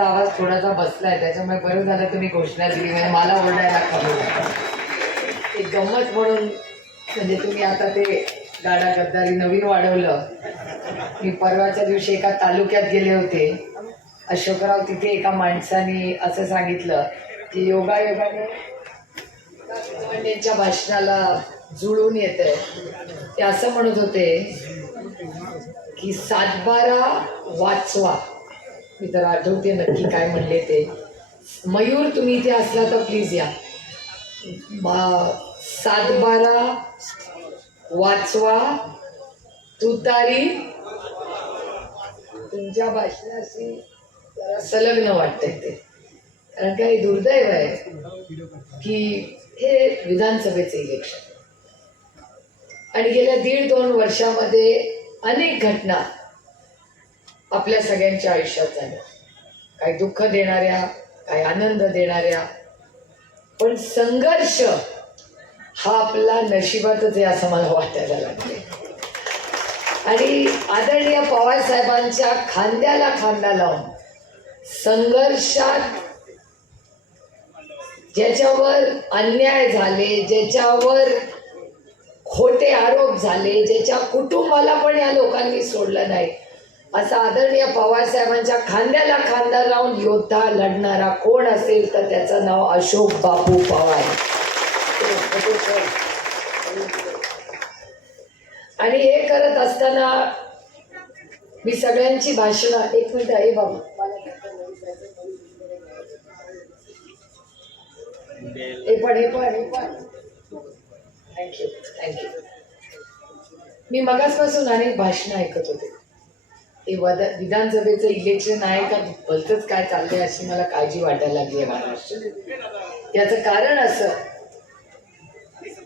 माझा आवाज थोडासा बसलाय, त्याच्यामुळे बरं झालं तुम्ही घोषणा दिली, म्हणजे मला ओरडायला खाल्लं. एक गंमत म्हणून म्हणजे तुम्ही आता ते गाडा गद्दारी नवीन वाढवलं. मी परवाच्या दिवशी एका तालुक्यात गेले होते. अशोकराव, तिथे एका माणसाने असं सांगितलं की योगायोगाने त्यांच्या भाषणाला जुळून येतंय. ते असं म्हणत होते की 7-12 वाचवा. मी तर आठवते नक्की काय म्हणले ते. मयूर, तुम्ही इथे असला तर प्लीज या. 7-12 वाचवा तुतारी. तुमच्या भाषणाशी जरा संलग्न वाटतंय ते, कारण काही दुर्दैव आहे की हे विधानसभेचे इलेक्शन आणि गेल्या 1.5-2 वर्षामध्ये अनेक घटना आपल्या सगळ्यांच्या आयुष्यात झाल्या, काही दुःख देणाऱ्या, काही आनंद देणाऱ्या. पण संघर्ष हा आपला नशिबातच आहे असं मला वाटायला लागले. आणि आदरणीय पवार साहेबांच्या खांद्याला खांदा लावून संघर्षात ज्याच्यावर अन्याय झाले, ज्याच्यावर खोटे आरोप झाले, ज्याच्या कुटुंबाला पण या लोकांनी सोडलं नाही, असा आदरणीय पवार साहेबांच्या खांद्याला खांदा लावून योद्धा लढणारा कोण असेल तर त्याचं नाव अशोक बापू पवार. आणि हे करत असताना मी सगळ्यांची भाषणं, एक मिनिट आहे बाबा, हे पण थँक्यू. मी मगासपासून अनेक भाषणं ऐकत होते. हे विधानसभेचं इलेक्शन आहे का भलतंच काय चाललंय अशी मला काळजी वाटायला लागली आहे महाराष्ट्रात. याचं कारण असं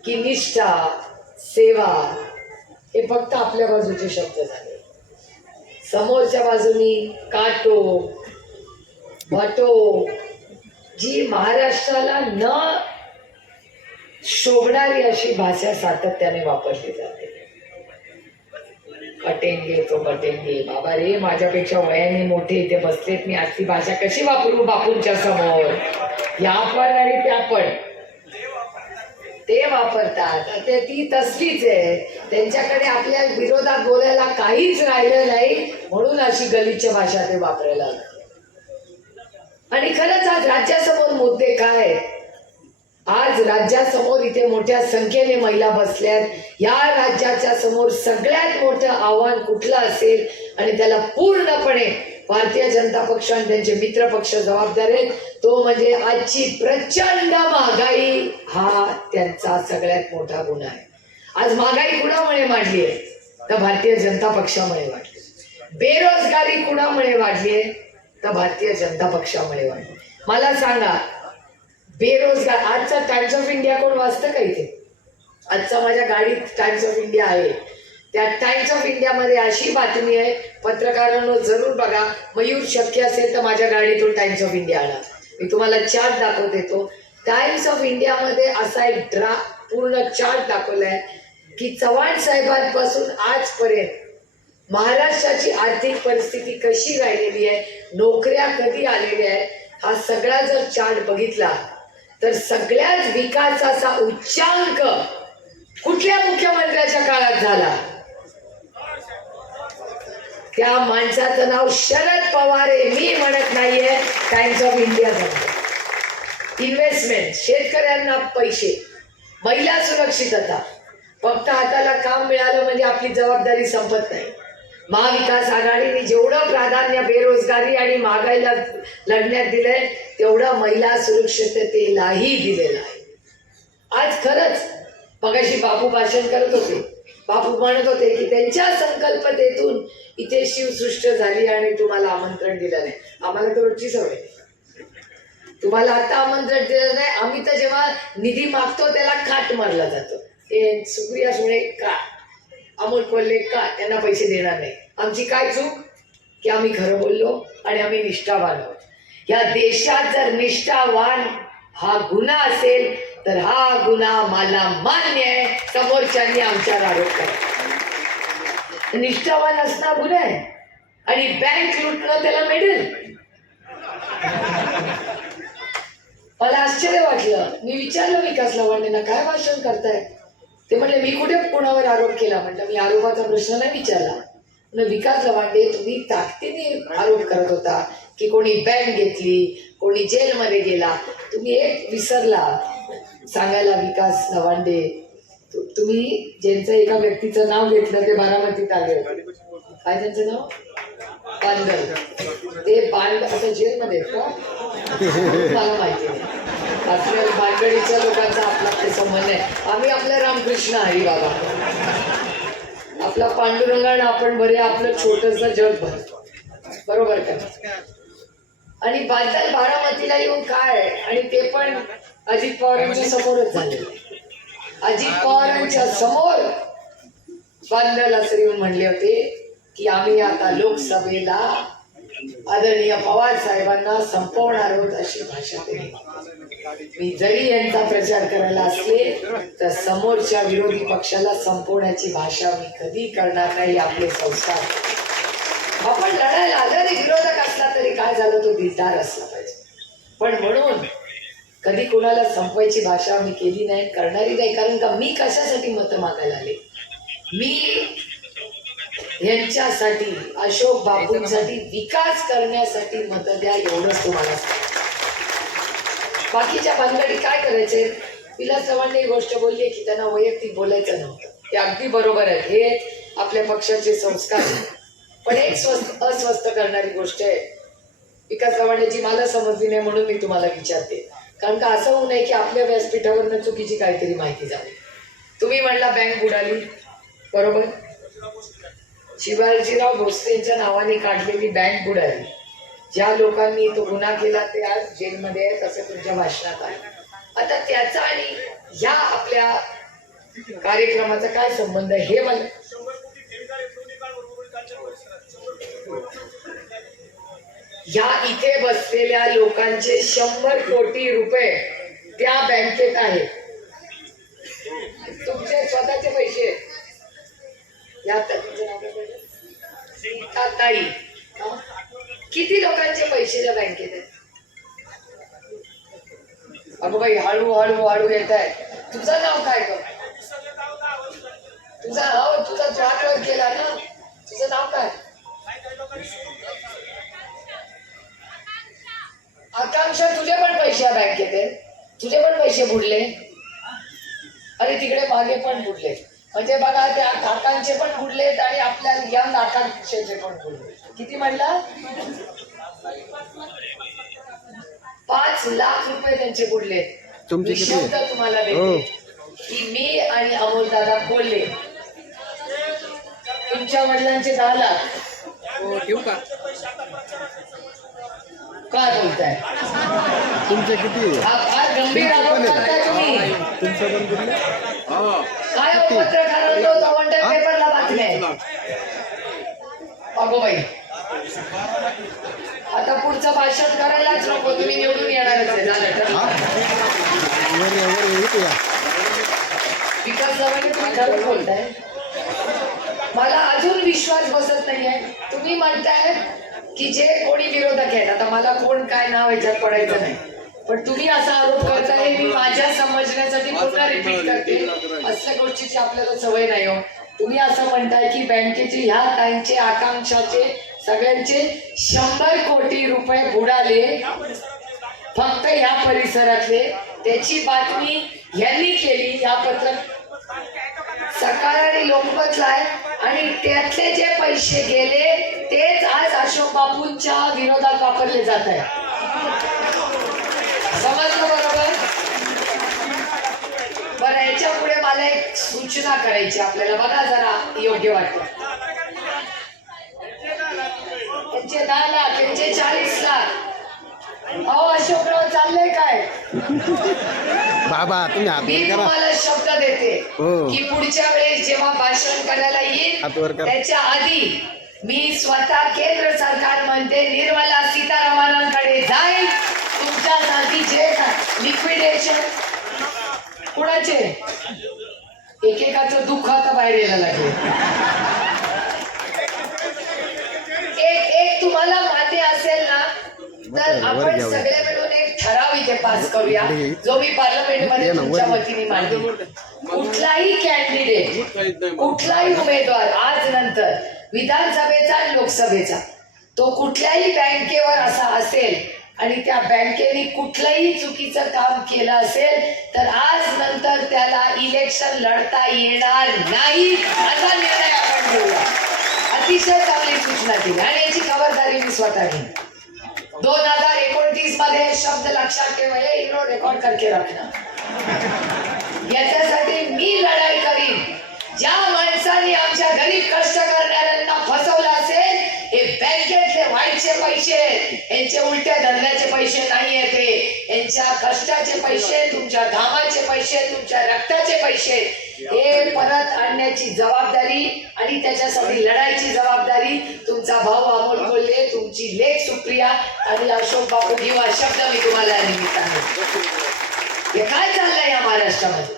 की निष्ठा, सेवा हे फक्त आपल्या बाजूचे शब्द झाले. समोरच्या बाजूनी काटो वाटो जी महाराष्ट्राला न शोभणारी अशी भाषा सातत्याने वापरली जाते. कटेंगे तो बटेंगे. बाबा रे, माझ्यापेक्षा वयाने मोठे इथे बसलेत, मी अशी भाषा कशी वापरू बापूंच्या समोर? या पण आणि त्या पण ते वापरतात. ते ती तसलीच आहे. त्यांच्याकडे आपल्या विरोधात बोलायला काहीच राहिलं नाही, म्हणून अशी गलिच्छ भाषा ते वापरायला लागते. आणि खरंच आज राज्यासमोर मुद्दे काय? आज राज्यासमोर इथे मोठ्या संख्येने महिला बसल्यात. या राज्याच्या समोर सगळ्यात मोठं आव्हान कुठलं असेल आणि त्याला पूर्णपणे भारतीय जनता पक्ष आणि त्यांचे मित्र पक्ष जबाबदार आहेत, तो म्हणजे आजची प्रचंड महागाई. हा त्यांचा सगळ्यात मोठा गुन्हा आहे. आज महागाई कुणामुळे वाढली आहे? तर भारतीय जनता पक्षामुळे वाढली. बेरोजगारी कुणामुळे वाढली आहे? तर भारतीय जनता पक्षामुळे वाढली. मला सांगा, बेरोजगार, आजचा टाइम्स ऑफ इंडिया कोण वाचतं का इथे? आजचा माझ्या गाडीत टाइम्स ऑफ इंडिया आहे. त्या टाइम्स ऑफ इंडियामध्ये अशी बातमी आहे, पत्रकारांनो जरूर बघा. मयूर, शक्य असेल तर माझ्या गाडीतून टाइम्स ऑफ इंडिया आणा, मी तुम्हाला चार्ट दाखवते. तो टाइम्स ऑफ इंडियामध्ये असा एक पूर्ण चार्ट दाखवलाय की चव्हाण साहेबांपासून आजपर्यंत महाराष्ट्राची आर्थिक परिस्थिती कशी राहिलेली आहे, नोकऱ्या कधी आलेल्या आहेत, हा सगळा जर चार्ट बघितला तर सगळ्याच विकासाचा उच्चांक कुठल्या मुख्यमंत्र्याच्या काळात झाला? त्या माणसाचं नाव शरद पवार आहे. मी म्हणत नाहीये, टाइम्स ऑफ इंडिया म्हणतो. इन्व्हेस्टमेंट, शेतकऱ्यांना पैसे, महिला सुरक्षितता. फक्त हाताला काम मिळालं म्हणजे आपली जबाबदारी संपत नाही. महाविकास आघाडीने जेवढं प्राधान्य बेरोजगारी आणि महागाईला लढण्यात दिलंय, तेवढं महिला सुरक्षिततेलाही दिलेलं आहे. आज खरंच मगाशी बापू भाषण करत होते. बापू म्हणत होते की त्यांच्या संकल्पनेतून इथे शिवसृष्ट झाली आणि तुम्हाला आमंत्रण दिलं नाही. आम्हाला तर रोजची सवय, तुम्हाला आता आमंत्रण दिलं नाही. आम्ही तर जेव्हा निधी मागतो त्याला खाट मारला जातो. हे सुप्रिया सुळे का, अमोल कोल्हे का त्यांना पैसे देणार नाही? आमची काय चूक की आम्ही खरं बोललो आणि आम्ही निष्ठावान आहोत. या देशात जर निष्ठावान हा गुन्हा असेल तर हा गुन्हा मला मान्य आहे. समोरच्यांनी आमच्यावर आरोप करा. निष्ठावान असणं गुन्हा आहे आणि बँक लुटणं त्याला मिळेल. मला आश्चर्य वाटलं. मी विचारलं विकास लवांडेंना, काय भाषण करताय? ते म्हणले, मी कुठे कुणावर आरोप केला? म्हटलं, मी आरोपाचा प्रश्न नाही विचारला. म्हणलं, विकास लवांडे, तुम्ही ताकदीने आरोप करत होता की कोणी बँक घेतली, कोणी जेलमध्ये गेला. तुम्ही एक विसरला सांगायला, विकास लवांडे, तुम्ही ज्यांचं एका व्यक्तीचं नाव घेतलं ते बारामतीत आले होते. काय त्यांचं नाव? बांदल. ते आता जेलमध्ये आहेत का? मला माहिती नाही. आपल्या भानगडीच्या लोकांचा आपला ते संबंध आहे. आम्ही आपल्या रामकृष्ण हरी बाबा, आपला पांडुरंगाने आपण बरे, आपलं छोटंसं जग भर, बरोबर का? आणि बांदल बारामतीला येऊन काय, आणि ते पण अजित पवारांच्या समोरच झाले. अजित पवारांच्या समोर बांदल असं येऊन म्हणले होते की आम्ही आता लोकसभेला आदरणीय पवार साहेबांना संपवणार आहोत, अशी भाषा त्यांनी. मी जरी यांचा प्रचार करायला असले तर समोरच्या विरोधी पक्षाला संपवण्याची भाषा मी कधी करणार नाही. आपले संस्कार. आपण लढायला आलं, विरोधक असला तरी काय झालं, तो दिलदार असला पाहिजे. पण म्हणून कधी कोणाला संपवायची भाषा मी केली नाही, करणारी नाही. कारण का, मी कशासाठी मतं मागायला आले? मी यांच्यासाठी, अशोक बापूंसाठी, विकास करण्यासाठी मतं द्या, एवढंच तुम्हाला. बाकीच्या भानगडी काय करायचे? विलास चव्हाण एक गोष्ट बोलली की त्यांना वैयक्तिक बोलायचं नव्हतं. हे अगदी बरोबर आहे, हे आपल्या पक्षाचे संस्कार. पण एक अस्वस्थ करणारी गोष्ट आहे विकास चव्हाणची, मला समजली नाही म्हणून मी तुम्हाला विचारते. कारण का असं होऊ नये की आपल्या व्यासपीठावरनं चुकीची काहीतरी माहिती झाली. तुम्ही म्हणला बँक बुडाली, बरोबर? शिवाजीराव भोसलेंच्या नावाने काढलेली बँक बुडाली. ज्या लोकांनी तो गुन्हा केला ते आज जेलमध्ये आहेत, असं तुमच्या भाषणात आहे. आता त्याचा आणि ह्या आपल्या कार्यक्रमाचा काय संबंध आहे हे मला. या इथे बसलेल्या लोकांचे 100 कोटी रुपये त्या बँकेत आहेत. तुमचे स्वतःचे पैसे. या ताई, किती लोकांचे पैसे त्या बँकेत आहेत? अगं बाई, हळूहळू हळू येत आहे. तुझं नाव काय ग? तुझा नाव, तुझा जाग केला ना, तुझं नाव काय? आकांक्षा. तुझे पण पैसे बँकेत आहेत, तुझे पण पैसे बुडले. अरे तिकडे मागे पण बुडले. म्हणजे बघा, त्या काकांचे पण बुडलेत आणि आपल्या या आकांक्षेचे पण बुडले. किती म्हणला? 5 लाख रुपये त्यांचे बुडलेत. तुमचे शब्द तुम्हाला देते की मी आणि अमोल दादा बोलले, तुमच्या वडिलांचे 10 लाख. ठेवू का? काय बोलताय? तुमचे किती? फार गंभीर आरोप करताय तुम्ही. तुमचं पण कुठलं? काय पत्रकारांना वंडर पेपरला बातम्या आहे. अगो बाई, आता पुढचं भाषण करायलाच नको, तुम्ही निवडून येणारच आहे. विकास चव्हाण तुम्ही खरंच बोलताय. मला अजून विश्वास बसत नाहीये. तुम्ही म्हणताय की जे कोणी विरोधक आहेत, आता मला कोण काय नाव ह्याच्यात पडायचं नाही, पण तुम्ही असा आरोप करताय, मी माझ्या समजण्यासाठी पुन्हा रिपीट करते. असल्या गोष्टीची आपल्याला सवय नाही हो. तुम्ही असं म्हणताय की बँकेचे ह्या ताईंचे, आकांक्षाचे, सगळ्यांचे 100 कोटी रुपये बुडाले फक्त ह्या परिसरातले. त्याची बातमी यांनी केली, या पत्रक सकाळ आणि लोकमतला आहे. आणि त्यातले जे पैसे गेले तेच आज अशोक बापूंच्या विरोधात वापरले जात आहे. समजलं बरोबर? बरं, याच्या पुढे मला एक सूचना करायची आपल्याला. बघा जरा योग्य वाटतं. त्यांचे 10 लाख, त्यांचे 40 लाख. अहो अशोकराव, चाललंय काय? बाबा तुम्ही मी तुम्हाला शब्द देते की पुढच्या वेळेस जेव्हा भाषण करायला येईल त्याच्या आधी मी स्वतः केंद्र सरकार म्हणते निर्मला सीतारामनांकडे जाईल. तुमच्यासाठी जे लिक्विडेशन कुणाचे, एकेकाचं दुःख आता बाहेर यायला लागेल. एक तुम्हाला मान्य असेल ना, तर आपण घ्यावं. सगळे मिळून एक ठराव इथे पास करूया इकडे ये. जो मी पार्लमेंटमध्ये ये ना, तुमच्या वर ये. वतीने मांडेल. कुठलाही कॅन्डिडेट कुठलाही उमेदवार आज नंतर विधानसभेचा आणि लोकसभेचा तो कुठल्याही बँकेवर असा असेल आणि त्या बँकेने कुठलंही चुकीचं काम केलं असेल तर आज नंतर त्याला इलेक्शन लढता येणार नाही असा निर्णय आपण घेऊया. अतिशय चांगली सूचना दिली आणि याची खबरदारी मी स्वतः घेईन. 2029 मध्ये शब्द लक्षात ठेवा, हे हिरो रेकॉर्ड करके रखना. याच्यासाठी मी लढाई करीन. ज्या माणसाने आमच्या गरीब कष्ट करणाऱ्यांना फसवलं असेल, हे बँकेतले वाईटचे पैसे, यांचे उलट्या धंद्याचे पैसे नाही येते, यांच्या कष्टाचे पैसे, तुमच्या घामाचे पैसे, तुमच्या रक्ताचे पैसे हे परत आणण्याची जबाबदारी आणि त्याच्यासाठी लढाईची जबाबदारी तुमचा भाऊ अमोल कोल्हे, तुमची लेक सुप्रिया आणि अशोक बापू किंवा शब्द मी तुम्हाला निमित्ताने. हे काय चाललंय या महाराष्ट्रामध्ये?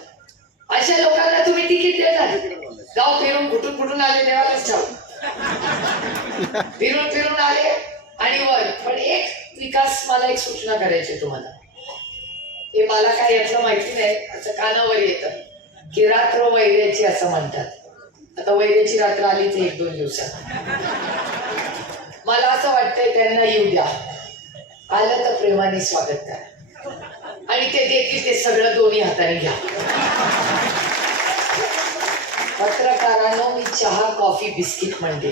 अशा लोकांना तुम्ही तिकीट देणार? गाव फिरून कुठून आले देवालाच ठाऊ. फिरून आले आणि वर. पण एक विकास मला एक सूचना करायची तुम्हाला. हे मला काय यातलं माहिती नाही, असं कानावर येतं की रात्र वैऱ्याची असं म्हणतात. आता वैऱ्याची रात्र आलीच 1-2 दिवसात. मला असं वाटतंय त्यांना येऊ द्या, आलं तर प्रेमाने स्वागत करा आणि ते देखील ते सगळं दोन्ही हाताने घ्या. पत्रकारांनो, मी चहा कॉफी बिस्किट म्हणते.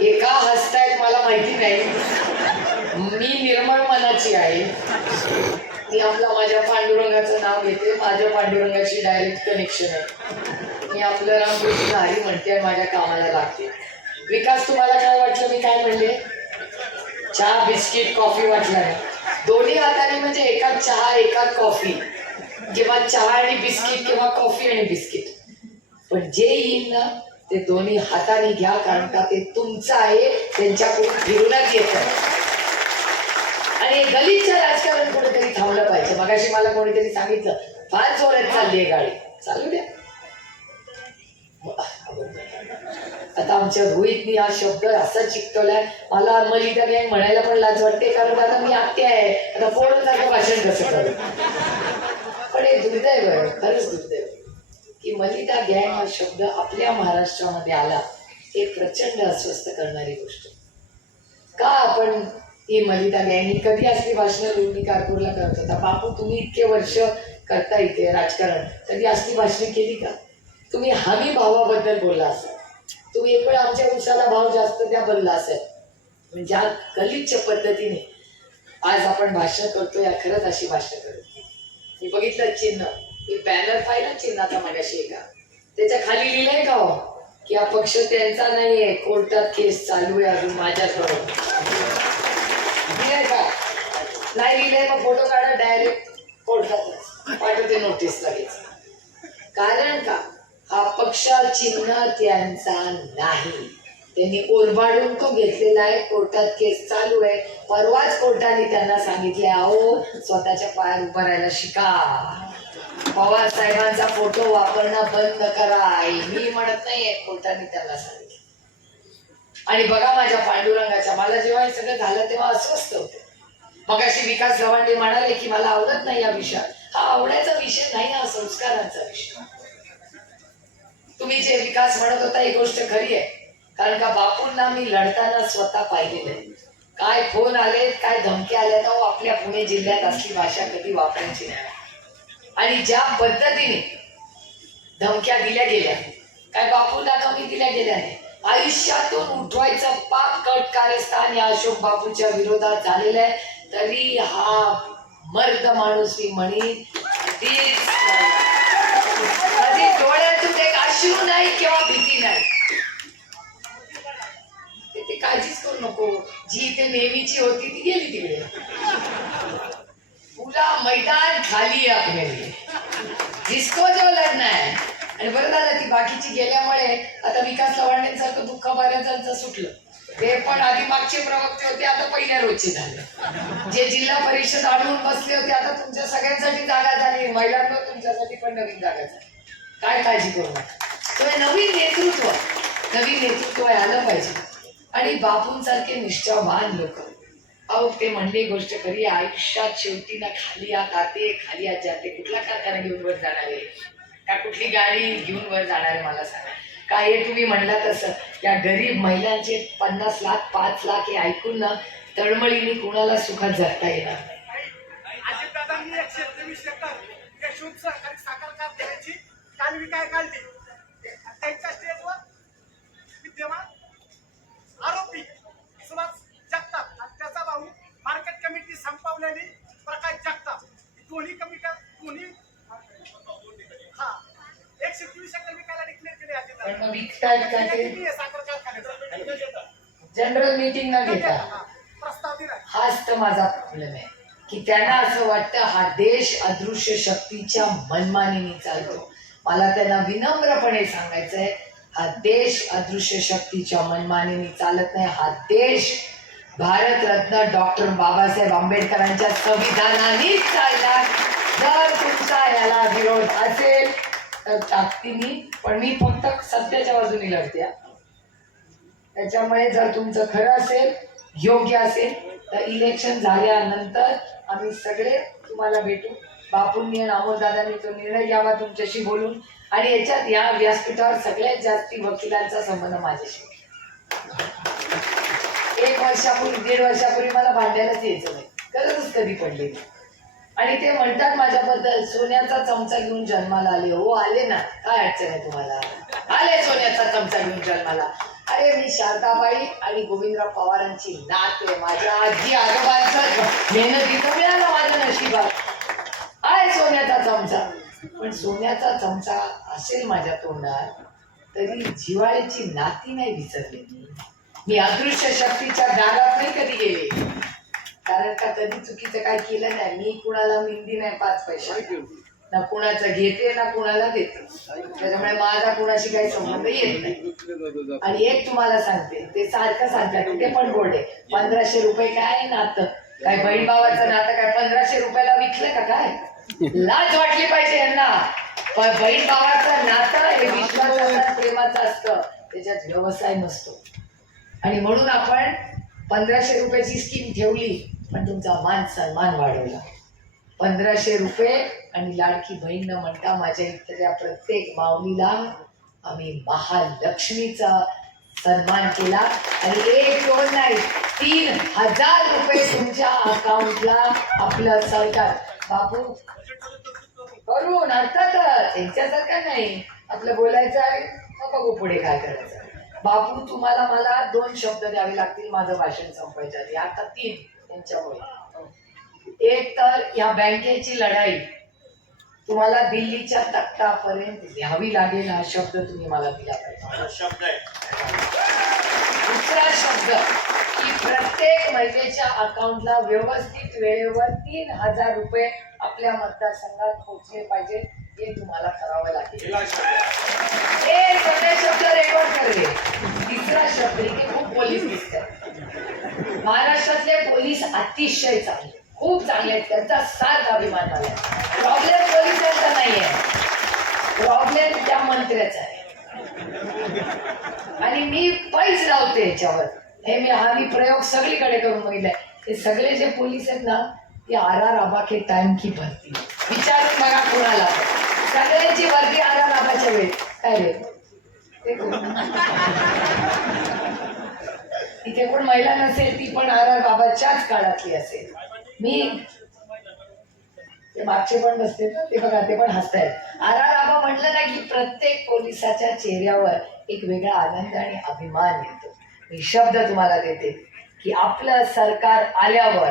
एका हसतायत मला माहिती नाही. मी निर्मळ मनाची आहे. मी माझ्या पांडुरंगाचं नाव घेते. माझ्या पांडुरंगाची डायरेक्ट कनेक्शन आहे. मी आपलं रामकृष्ण हरी म्हणते आणि माझ्या कामाला लागते. विकास, तुम्हाला काय वाटलं मी काय म्हणले? चहा बिस्किट कॉफी वाटलं नाही. दोन्ही हाताने म्हणजे एका चहा एका कॉफी किंवा चहा आणि बिस्किट किंवा कॉफी आणि बिस्किट. पण जे येईल ना ते दोन्ही हाताने घ्या, कारण का ते तुमचं आहे, त्यांच्याकडून फिरूनच येत. आणि गलिच्छ राजकारण कुठेतरी थांबलं पाहिजे. मगाशी मला कोणीतरी सांगितलं फार जोरात चालली आहे गाडी. चालू द्या. आता आमच्या रोहितनी हा शब्द असा चिकटवलाय, मला मलिदा गँग म्हणायला पण लाज वाटते, कारण आता मी आत्या आहे. आता पोरांसारखं भाषण कसं करू? पण हे दुर्दैव आहे, खरंच दुर्दैव की मलिदा गँग हा शब्द आपल्या महाराष्ट्रामध्ये आला. हे प्रचंड अस्वस्थ करणारी गोष्ट. का आपण ही मलिदा गँग ही कधी असली भाषणं लोणी कारपूरला करत होता? बापू, तुम्ही इतके वर्ष करता इथे राजकारण, कधी असली भाषणे केली का? तुम्ही हमी भावाबद्दल बोलला असेल, तुम्ही एक वेळ आमच्या उसाला भाव जास्त द्या बोलला असेल. म्हणजे ज्या गलिच्छ पद्धतीने आज आपण भाषण करतो, या खरंच अशी भाषण करतो. मी बघितलं चिन्ह, मी बॅनर पाहिला चिन्हाचा मगाशी का, त्याच्या खाली लिहिलंय का हो की हा पक्ष त्यांचा नाहीये, कोर्टात केस चालू आहे अजून माझ्याकडून. लिहिलंय का? नाही लिहिलंय मग फोटो काढा, डायरेक्ट कोर्टातच पाठवते नोटीस लगेच. कारण का? हा पक्ष चिन्ह त्यांचा नाही, त्यांनी ओरबाडून तो घेतलेला आहे. कोर्टात केस चालू आहे. परवाच कोर्टाने त्यांना सांगितले, अहो स्वतःच्या पायावर उभं राहायला शिका, पवार साहेबांचा फोटो वापरणं बंद करा. मी म्हणत नाहीये, कोर्टाने त्यांना सांगितलं. आणि बघा माझ्या पांडुरंगाच्या, मला जेव्हा हे सगळं झालं तेव्हा अस्वस्थ होते. मगाशी विकास गव्हाणे म्हणाले की मला आवडत नाही हा विषय. हा आवडायचा विषय नाही, हा संस्कारांचा विषय. तुम्ही जे विकास म्हणत होता ही गोष्ट खरी आहे, कारण का बापूंना मी लढताना स्वतः पाहिलेलं आहे. काय फोन आले, काय धमकी आल्या, तर आपल्या पुणे जिल्ह्यात असली भाषा कधी वापरायची नाही. आणि ज्या पद्धतीने धमक्या दिल्या गेल्या, काय बापूंना कमी दिल्या गेल्या नाही. आयुष्यातून उठवायचं पाप कट कारस्थान या अशोक बापूच्या विरोधात झालेलं आहे. तरी हा मर्द माणूस मी म्हणेन, कधी डोळ्यातून एक अश्रू नाही किंवा भीती नाही. ते काळजीच करू नको. जी इथे नेहमीची होती ती गेली तिकडे. पूरा मैदान खाली आहे आपल्या लिए, जिसको जो लढना है. आणि बरं झालं ती बाकीची गेल्यामुळे आता विकास लवांडेंसारखं दुःख बऱ्याच जणांचं सुटलं. ते पण आधी मागचे प्रवक्ते होते, आता पहिल्या रोजचे झाले. जे जिल्हा परिषद आणून बसले होते, आता तुमच्या सगळ्यांसाठी जागा झाली. महिलांना तुमच्यासाठी पण नवीन जागा झाली. काय काळजी करू नका. तर नवीन नेतृत्व आलं पाहिजे. आणि बापूंसारखे निष्ठावान लोक अहो ते म्हणली गोष्ट खरी आहे. आयुष्यात शेवटी ना खाली हात आते खाली हात जाते. कुठला कारखाना घेऊन वर जाणार आहे का कुठली गाडी घेऊन वर जाणार आहे मला सांगा. काय हे तुम्ही म्हणला तसं या गरीब महिलांचे 50 लाख 5 लाख हे ऐकून ना तळमळीने कुणाला सुखात जगता येणार नाही. अजितदादांनी 123 एकर यशवंत सहकारी साखर कारखान्याची कालवी काय काढली. त्यांच्या स्टेजवर विद्यमान आरोपी सुभाष जगताप आणि त्याचा भाऊ मार्केट कमिटी संपवलेली प्रकाश जगताप दोन्ही हा 123 एकर विकायला डिक्लेअर केले पण मग अजितदादा. विकतायत का ते किती आहे साखर कारखान्याचा जनरल मीटिंग न घेता. प्रस्ताव दिलाय. हाच तर माझा प्रॉब्लेम आहे की त्यांना असं वाटतं हा देश अदृश्य शक्तीच्या मनमानीने चालतो. मला त्यांना विनम्रपणे सांगायचं आहे हा देश अदृश्य शक्तीच्या मनमानीने चालत नाही. हा देश भारतरत्न डॉक्टर बाबासाहेब आंबेडकरांच्या संविधानानेच चालणार. जर तुमचा याला विरोध असेल तर ताकदीने पण मी फक्त सत्याच्या बाजूने लढते. त्याच्यामुळे जर तुमचं खरं असेल योग्य असेल तर इलेक्शन झाल्यानंतर आम्ही सगळे तुम्हाला भेटू. बापूंनी आणि अमोलदादांनी तो निर्णय घ्यावा तुमच्याशी बोलून. आणि याच्यात या व्यासपीठावर सगळ्यात जास्ती वकिलांचा संबंध माझ्याशी. 1 वर्षापूर्वी 1.5 वर्षापूर्वी मला भांडायलाच यायचं नाही. गरजच कधी पडली नाही. आणि ते म्हणतात माझ्याबद्दल सोन्याचा चमचा घेऊन जन्माला आले. हो आले ना. काय अडचण आहे तुम्हाला. आले सोन्याचा चमचा घेऊन जन्माला. अरे मी शारदाबाई आणि गोविंदराव पवारांची नात आहे. माझ्या आजी आजोबांचं मेहनतीचं मिळालं माझ्या नशिबात. आहे सोन्याचा चमचा. पण सोन्याचा चमचा असेल माझ्या तोंडात तरी जिव्हाळ्याची नाती नाही विसरले. मी अदृश्य शक्तीच्या दारात नाही कधी गेले. कारण का कधी चुकीचं काय केलं नाही. मी कुणाला मेहंदी नाही 5 पैसा ना कुणाचं घेते ना कुणाला देते. त्याच्यामुळे माझा कुणाशी काही संबंध येत नाही. आणि एक तुम्हाला सांगते ते सारखं सांगतात ते पण गोड आहे. 1500 रुपये काय नातं काय बहीण भावाचं नातं काय 1500 रुपयाला विकलं का काय. लाज वाटली पाहिजे यांना. पण बहीण भावाचं नातं हे विश्वासाचं प्रेमाचं असतं. त्याच्यात व्यवसाय नसतो. आणि म्हणून आपण 1500 रुपयाची स्कीम ठेवली पण तुमचा मान सन्मान वाढवला. 1500 रुपये आणि लाडकी बहीण न म्हणता माझ्या इथल्या प्रत्येक माऊलीला आम्ही महालक्ष्मीचा सन्मान केला. आणि 1-2 नाही 3000 रुपये तुमच्या अकाउंटला आपलं सरकार बापू करून अर्थातच त्यांच्यासारखं नाही. आपलं बोलायचं आहे मग बघू पुढे काय करायचं. बापू तुम्हाला मला 2 शब्द द्यावे लागतील माझं भाषण संपायच्या आधी. आता 3 त्यांच्यामुळे. एक तर या बँकेची लढाई तुम्हाला दिल्लीच्या तख्तापर्यंत घ्यावी लागेल. हा शब्द तुम्ही मला दिला पाहिजे. दुसरा शब्द की प्रत्येक महिलेच्या अकाउंटला व्यवस्थित वेळेवर 3000 रुपये आपल्या मतदारसंघात पोहोचले पाहिजे. हे तुम्हाला करावं लागेल. हे सगळे शब्द रेकॉर्ड करले. तिसरा शब्द की खूप पोलीस दिसतात. महाराष्ट्रातले पोलीस अतिशय चांगले खूप चांगले आहेत. त्यांचा साथ अभिमान मला. प्रॉब्लेम पोलिसांचा नाहीये. प्रॉब्लेम त्या मंत्र्याचा आहे. आणि मी पैस लावते याच्यावर. मी प्रयोग सगळीकडे करून बघितलाय. ते सगळे जे पोलीस आहेत ना ते RR आबा के टाइम की भरती. विचारून बघा कोणाला सगळ्यांची भरती RR आबाच्या वेळेस काय रे. इथे कोण महिला नसेल ती पण RR बाबाच्याच काळातली असेल. मी ते मागचे पण बसते ते बघा ते पण हसतायत. RR आबा म्हटलं ना की प्रत्येक पोलिसाच्या चेहऱ्यावर एक वेगळा आनंद आणि अभिमान येतो. मी शब्द तुम्हाला देते की आपलं सरकार आल्यावर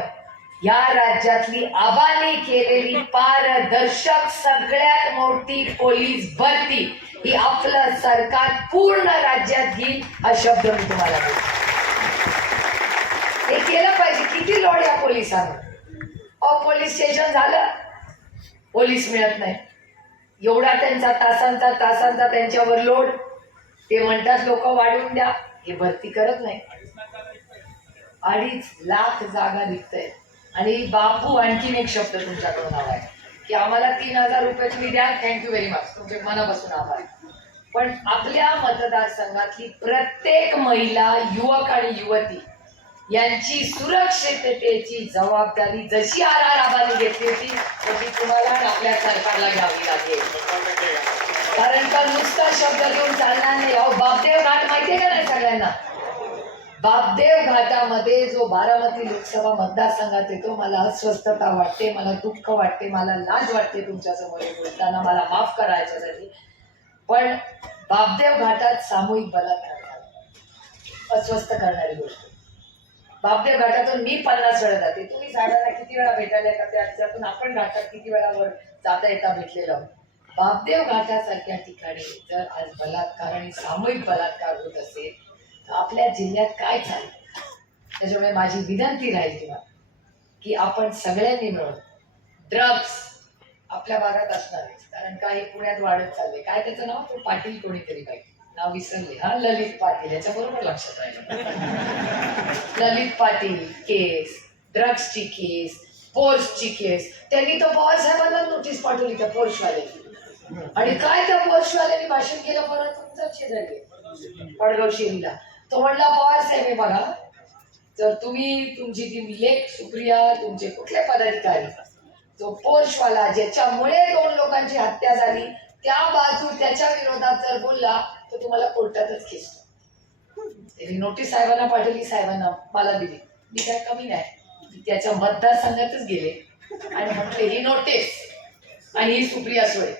या राज्यातली आबाने केलेली पारदर्शक सगळ्यात मोठी पोलीस भरती ही आपलं सरकार पूर्ण राज्यात घेईल. हा शब्द मी तुम्हाला देते. हे केलं पाहिजे. किती लोड या पोलिसांना. पोलीस स्टेशन झालं पोलीस मिळत नाही. एवढा त्यांचा तासांचा त्यांच्यावर लोड. ते म्हणतात लोक वाढवून द्या. हे भरती करत नाही. 2.5 लाख जागा निघतायत. आणि बापू आणखीन एक शब्द तुमच्याकडून हवा आहे की आम्हाला 3000 रुपये तुम्ही द्या. Thank you very much. तुमचे मनापासून आभार. पण आपल्या मतदारसंघातली प्रत्येक महिला युवक आणि युवती यांची सुरक्षिततेची जबाबदारी जशी आबाने घेतली होती तशी तुम्हाला आणि आपल्या सरकारला घ्यावी लागेल. कारण का नुसता शब्द घेऊन चालणार नाही. अहो बापदेव घाट माहितीये का नाही सगळ्यांना? बापदेव घाटामध्ये जो बारामती लोकसभा मतदारसंघात येतो, मला अस्वस्थता वाटते, मला दुःख वाटते, मला लाज वाटते तुमच्या समोर बोलताना, मला माफ करा याच्यासाठी. पण बापदेव घाटात सामूहिक बलात्कार झाला, अस्वस्थ करणारी गोष्ट. बापदेव घाटातून मी 50 वेळा जाते, तुम्ही साधारण किती वेळा भेटायला येतात त्यातून आपण घाटात किती वेळा वर जाता येता भेटलेलो आहोत. बापदेव घाटासारख्या ठिकाणी जर आज बलात्कार आणि सामूहिक बलात्कार होत असेल तर आपल्या जिल्ह्यात काय चाललं? त्याच्यामुळे माझी विनंती राहील तुम्हाला की आपण सगळ्यांनी मिळून ड्रग्स आपल्या भागात असणार आहे. कारण काही पुण्यात वाढत चालले. काय त्याचं नाव? तो पाटील कोणीतरी पाहिजे, नाव विसरले. हा, ललित पाटील. याच्या बरोबर लक्षात राहिलं. ललित पाटील केस, ड्रग्सची केस, पोर्सची केस. त्यांनी तर पवार साहेबांना नोटीस पाठवली त्या पोर्सवाल्याची. आणि काय त्या पोर्सवाल्याने भाषण केलं परत तुमचा शेजारी पडगाव शेरीला. तो म्हणला पवार साहेब हे बघा, जर तुम्ही तुमची ती लेख सुप्रिया, तुमचे कुठले पदाधिकारी, तो पोर्सवाला ज्याच्यामुळे 2 लोकांची हत्या झाली त्या बाजू त्याच्या विरोधात जर बोलला तर तुम्हाला कोर्टातच खेचतो. त्यांनी नोटीस साहेबांना पाठवली, साहेबांना मला दिली. मी काय कमी नाही, त्याच्या मतदारसंघातच गेले आणि म्हटले ही नोटीस आणि ही सुप्रिया सुळे,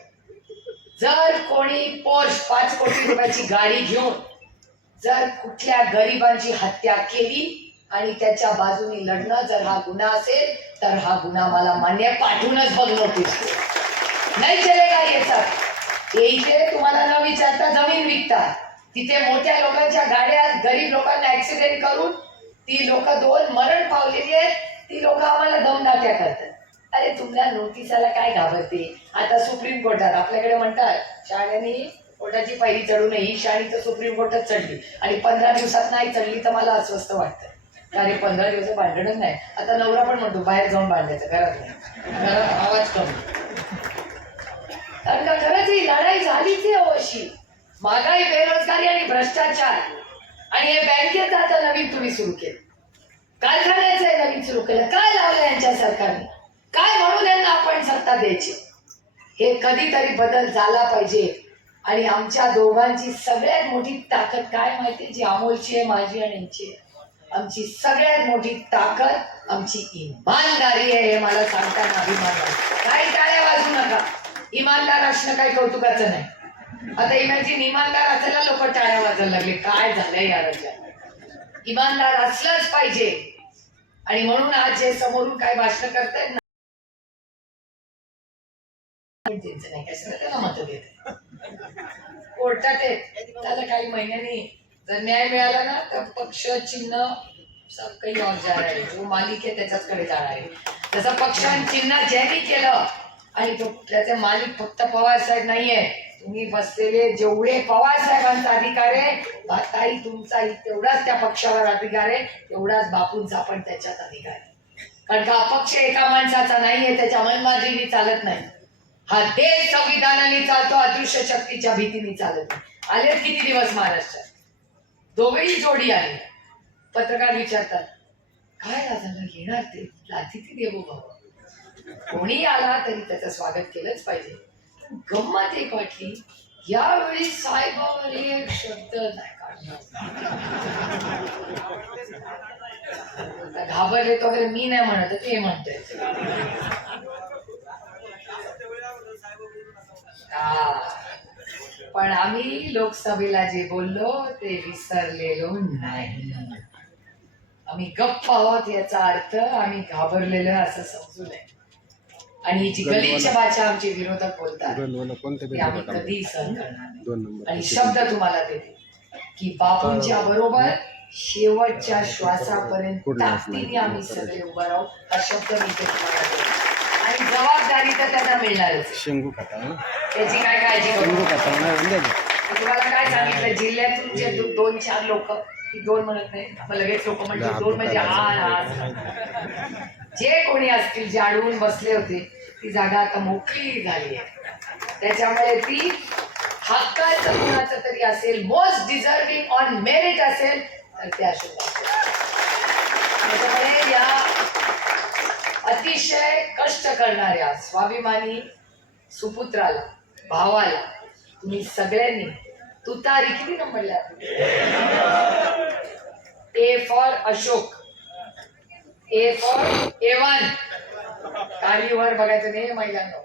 जर कोणी पोर्श 5 कोटी रुपयाची गाडी घेऊन जर कुठल्या गरिबांची हत्या केली आणि त्याच्या बाजूनी लढणं जर हा गुन्हा असेल तर हा गुन्हा मला मान्य, पाठवूनच बघ नोटीस. नाही चलेगा ये सब. ते इथे तुम्हाला न विचारता जमीन विकतात, तिथे मोठ्या लोकांच्या गाड्या गरीब लोकांना ऍक्सिडेंट करून ती लोक 2 मरण पावलेली आहेत. ती लोक आम्हाला दमदाट्या करतात. अरे तुमच्या नोटिसाला काय घाबरते? आता सुप्रीम कोर्टात आपल्याकडे म्हणतात शाळेने कोर्टाची पायरी चढू नये, ही शाळी तर सुप्रीम कोर्टात चढली आणि 15 दिवसात नाही चढली तर मला अस्वस्थ वाटतं. अरे 15 दिवस भांडणच नाही. आता नवरा पण म्हणतो बाहेर जाऊन भांडायचं, घरात नाही, घरात आवाज कमी. कारण का खरंच ही लढाई झालीच आहे अशी. महागाई, बेरोजगारी आणि भ्रष्टाचार. आणि हे बँकेत आता नवीन तुम्ही सुरू केलं, कारखान्याचं नवीन सुरू केलं. काय लावलं यांच्या सरकारने? काय म्हणून यांना आपण सत्ता द्यायची? हे कधीतरी बदल झाला पाहिजे. आणि आमच्या दोघांची सगळ्यात मोठी ताकद काय माहिती, जी अमोलची आहे, माझी आणि यांची आहे. आमची सगळ्यात मोठी ताकद आमची इमानदारी आहे. हे मला सांगताना अभिमान आहे. काही टाळ्या वाजू नका. इमानदार असणं काही कौतुकाचं नाही. आता इमॅजिन इमानदार असायला लोक टाळ्या वाजायला लागले. काय झालंय या राज्यात? इमानदार असलंच पाहिजे. आणि म्हणून आज जे समोरून काय भाषण करतायत ना, त्यांचं नाही कशाला त्याला मत देत. कोर्टात आहेत, त्याला काही महिन्यांनी जर न्याय मिळाला ना तर पक्ष चिन्ह सब काही और जा आहे. जो मालिक आहे त्याच्याचकडे जाणार आहे. जसं पक्ष चिन्ह ज्यांनी केलं आणि तो त्याचे मालिक फक्त पवार साहेब नाहीये. तुम्ही बसलेले जेवढे पवार साहेबांचा अधिकार आहे ताई तुमचा तेवढाच त्या पक्षावर अधिकार आहे, तेवढाच बापूंचा पण त्याच्यात अधिकार आहे. कारण का पक्ष एका माणसाचा नाहीये, त्याच्या मनमार्जीने चालत नाही. हा देश संविधानाने चालतो, अदृश्य शक्तीच्या भीतीने चालत नाही. आले किती दिवस महाराष्ट्रात दोघेही जोडी आली. पत्रकार विचारतात काय झालं, येणार ते अतिथी देवो भव. कोणी आला तरी त्याचं स्वागत केलंच पाहिजे. गंमत एक वाटली, यावेळी साहेबांवर एक शब्द नाही काढला. घाबरले तो वगैरे मी नाही म्हणत, ते म्हणतोय. पण आम्ही लोकसभेला जे बोललो ते विसरलेलो नाही. आम्ही गप्प आहोत याचा अर्थ आम्ही घाबरलेलो असं समजू नये. आणि ही जी गलिच्छ भाषा आमचे विरोधक बोलतात ते आम्ही कधीही सहन करणार नाही. आणि शब्द तुम्हाला देते की बापूंच्या बरोबर शेवटच्या श्वासापर्यंत ताकदीने आम्ही सगळे उभं राहू. हा शब्द मी ते तुम्हाला देते. आणि जबाबदारी तर त्यांना मिळणारच. शेंगू खाता त्याची काय काळजी करू. तुम्हाला काय सांगितलं, जिल्ह्यातून जे 2-4 लोक, 2 म्हणत नाही मग लगेच लोक म्हणजे 2 म्हणजे जे कोणी असतील जे अडवून बसले होते ती जागा आता मोकळी झाली आहे. त्याच्यामुळे ती हक्काचं कुणाचं तरी असेल, मोस्ट डिझर्विंग ऑन मेरिट असेल तर ते अशोक त्याच्यामुळे या अतिशय कष्ट करणाऱ्या स्वाभिमानी सुपुत्राला, भावाला तुम्ही सगळ्यांनी तुतारी किती नंबरला? A for Ashok, A for A1. कालीवर बघायचं नाही महिलांना.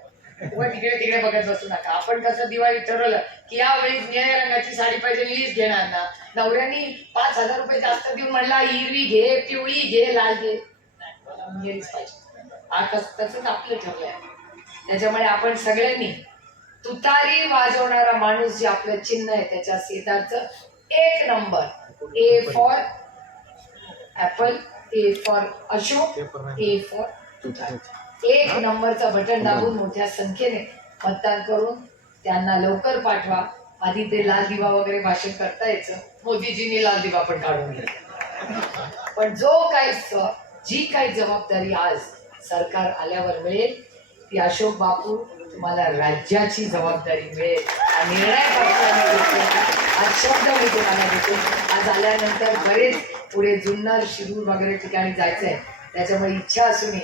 उभं तिकडे तिकडे बघत बसू नका. आपण कसं दिवाळी ठरवलं की यावेळी निळ्या रंगाची साडी पाहिजे, लीज घेणार ना. नवऱ्यानी 5,000 रुपये जास्त देऊन म्हणला हिरवी घे, पिवळी घे, लाल घे, निळीच पाहिजे. तसंच आपलं ठरलंय. त्याच्यामुळे आपण सगळ्यांनी तुतारी वाजवणारा माणूस जे आपलं चिन्ह आहे त्याच्या सेतारचं 1 number, A for apple, A for Ashok, A for तुतारी. 1 नंबरचं बटन दाबून मोठ्या संख्येने मतदान करून त्यांना लवकर पाठवा. आधी ते लाल दिवा वगैरे भाषण करता यायचं. मोदीजींनी लाल दिवा पण काढून घेतला. पण जी काही जबाबदारी आज सरकार आल्यावर मिळेल ती अशोक बापू तुम्हाला राज्याची जबाबदारी मिळेल. निर्णय आज शब्द मी तुम्हाला देतो. आज आल्यानंतर बरेच पुढे जुन्नर, शिरूर वगैरे ठिकाणी जायचंय. त्याच्यामुळे इच्छा असूनही